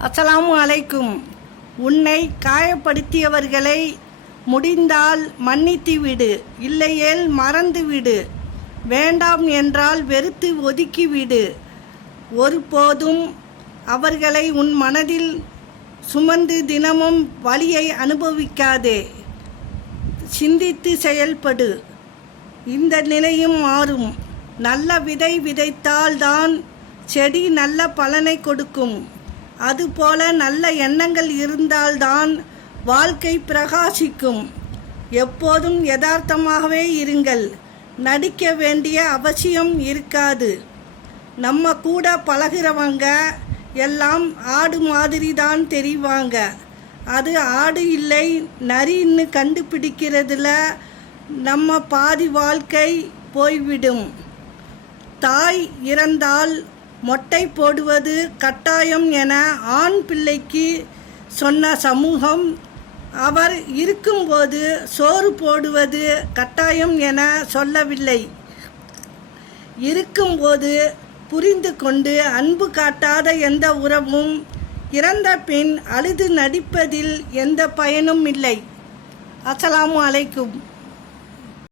அஸ்ஸலாமு அலைக்கும் உன்னை காயப்படுத்தியவர்களை முடிந்தால் மன்னித்து விடு இல்லையேல் மறந்து விடு வேண்டாம் என்றால் வெறுத்து ஒதுக்கிவிடு. ஒருபோதும் அவர்களை உன் மனதில் சுமந்து தினமும் வழியை அனுபவிக்காதே. சிந்தித்து செயல்படு. இந்த நிலையும் மாறும். நல்ல விதை விதைத்தால்தான் செடி நல்ல பலனை கொடுக்கும். அதுபோல நல்ல எண்ணங்கள் இருந்தால்தான் வாழ்க்கை பிரகாசிக்கும். எப்போதும் யதார்த்தமாகவே இருங்கள். நடிக்க வேண்டிய அவசியம் இருக்காது. நம்ம கூட பழகிறவங்க எல்லாம் ஆடு மாதிரி தான் தெரிவாங்க. அது ஆடு இல்லை நரின்னு கண்டுபிடிக்கிறதுல நம்ம பாதி வாழ்க்கை போய்விடும். தாய் இறந்தால் மொட்டை போடுவது கட்டாயம் என ஆண் பிள்ளைக்கு சொன்ன சமூகம். அவர் இருக்கும்போது சோறு போடுவது கட்டாயம் என சொல்லவில்லை. இருக்கும்போது புரிந்து கொண்டு அன்பு காட்டாத எந்த உறவும் இறந்த பின் அழுது நடிப்பதில் எந்த பயனும் இல்லை. அஸ்லாம் அலைக்கும்.